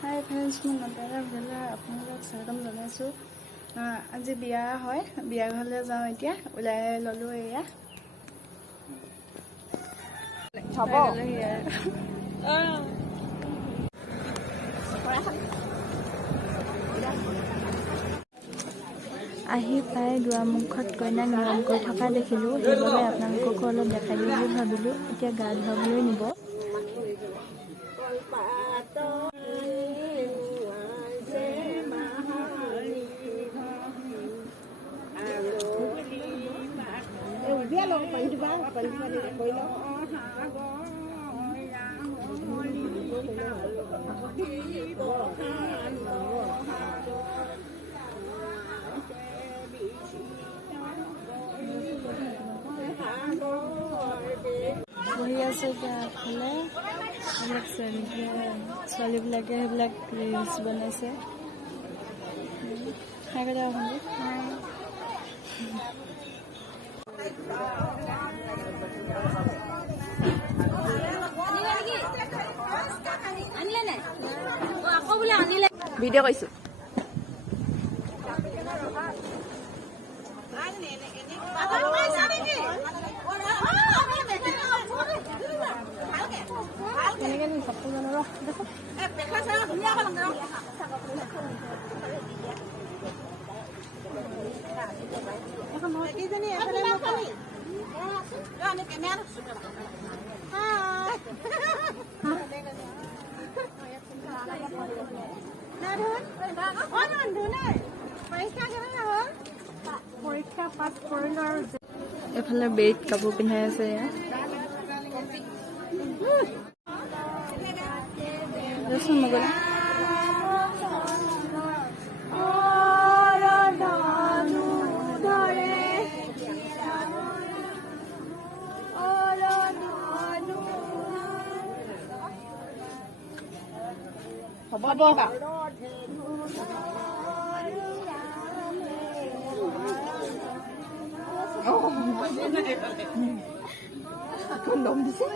হাই friends, মই নটাইৰা ভিডিঅ'লৈ আপোনালোকক স্বাগতম জনাইছোঁ। আজি বিয়া হয়, বিয়া ঘৰলৈ যাওঁ। এতিয়া ওলাই ল'লোঁ। এয়া আহি পাই দুৱাৰমুখত কইনাক নিয়ম কৰি থকা দেখিলোঁ। সেইবাবে আপোনালোককো অলপ দেখাই দিওঁ বুলি ভাবিলোঁ। এতিয়া গা ধুৱাবলৈ নিব। বহি আছে এতিয়া আগফালে। এইবিলাক ছোৱালীবিলাকে সেইবিলাক ৰিলচ বনাইছে। ভিডিঅ' কৰিছোঁ। এফালে বেইত কাপোৰ পিন্ধাই আছে। কলম দিছে।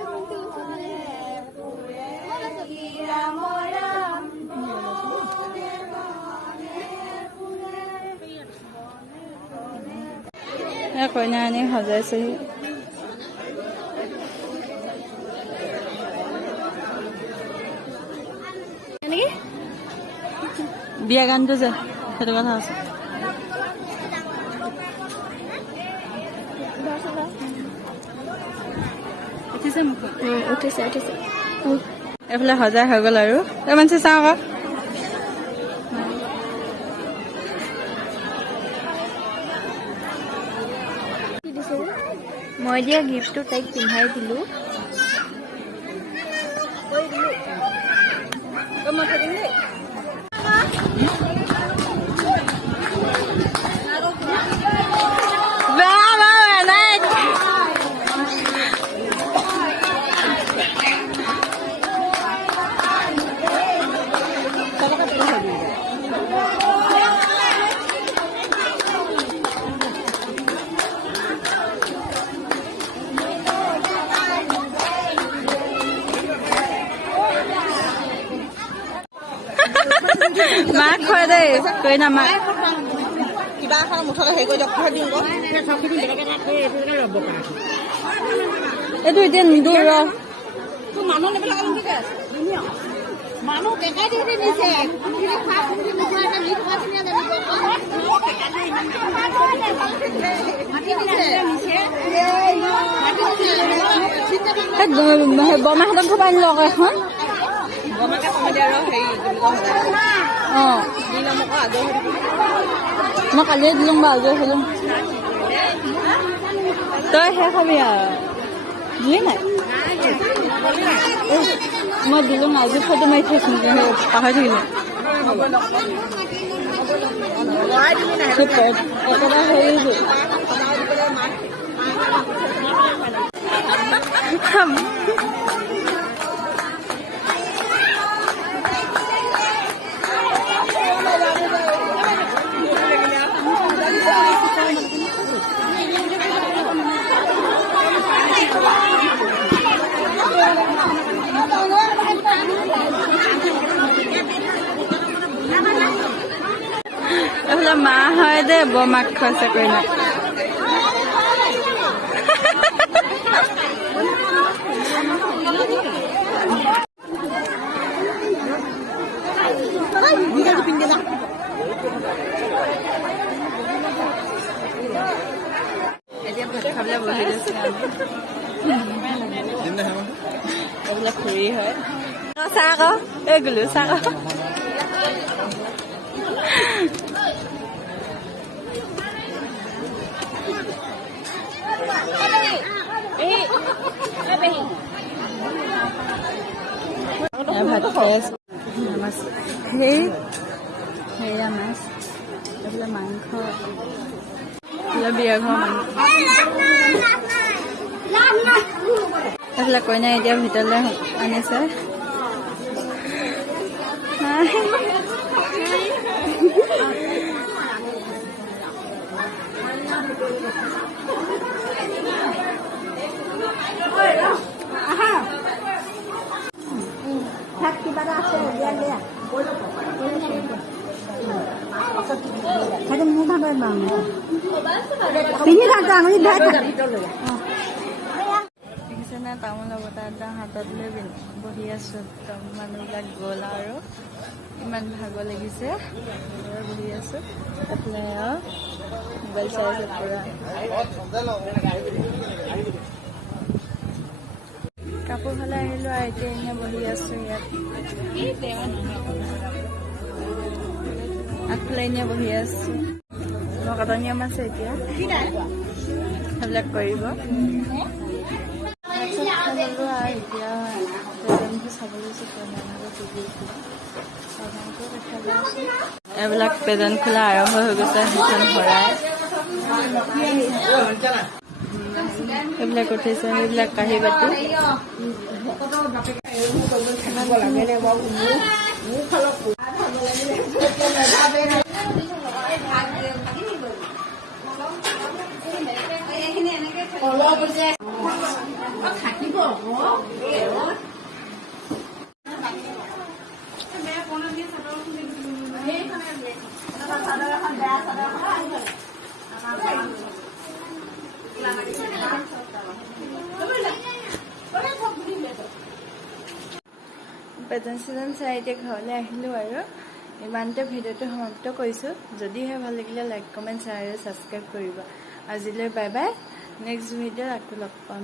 কইনা আনি সজাইছেহি। বিয়া গানটো যে সেইটো কথা আছে। উঠিছে এইফালে সজাই হৈ গ'ল আৰু মানচি চাওঁ আকৌ। মই দিয়া গিফ্টটো তাইক পিন্ধাই দিলোঁ। মাক খুৱাই দেই, কইনা মাক। কিবা এখন মুঠতে হেৰি কৰি দিওঁ। এইটো এতিয়া নিদো ৰ। মানুহ নিবিলাক মানুহ টেকাই দি নিছে। বৰমাহঁতক ঘৰ আনিলো আকৌ এখন। মই কালিয়ে দিলোঁ বাৰু, আজৰি হ'লো। তই শেষ হবি আৰু দিলি নাই? মই দিলোঁ আজি ফটো মাৰি থৈছোঁ, পাহৰি থাকিলোঁ। একেবাৰে হেৰি এইফালে মা হয় দে বৰমাক খৰচা কৰি না এতিয়া ভাত খাবলৈ বহি গৈছে এইবিলাক ফুৰি হয় চাহ আকৌ এই গলো চাহ আকৌ ভাত খাই আছো মাছ সেয়া মাছ এইফালে মাংস এইফালে বিয়া ঘৰ মাংস এইফালে কইনা এতিয়া ভিতৰলৈ আনিছে তামোলৰ বটা এটা হাতত লৈ বহি আছো মানুহবিলাক গ'ল আৰু ইমান ভাগৰ লাগিছে বহি আছো এইফালে মোবাইল চাই আছে পুৰা কাপোৰ ফালে আহিলো আৰু এতিয়া এনে বহি আছো ইয়াত আগফালে এনে বহি আছো মই কটনীয়াম আছে এতিয়া সেইবিলাক কৰিব এতিয়া এইবিলাক প্ৰেজেণ্ট খোলা আৰম্ভ হৈ গৈছে সেইখন ভৰাই সেইবিলাক উঠিছে সেইবিলাক কাঁহী বাতি প্ৰেজেণ্ট চেজেণ্ট চাই এতিয়া ঘৰলৈ আহিলোঁ আৰু ইমানতে ভিডিঅ'টো সমাপ্ত কৰিছোঁ যদিহে ভাল লাগিলে লাইক কমেণ্ট শ্বেয়াৰ আৰু ছাবস্ক্ৰাইব কৰিব আজিলৈ বাই বাই নেক্সট ভিডিঅ'ত আকৌ লগ পাম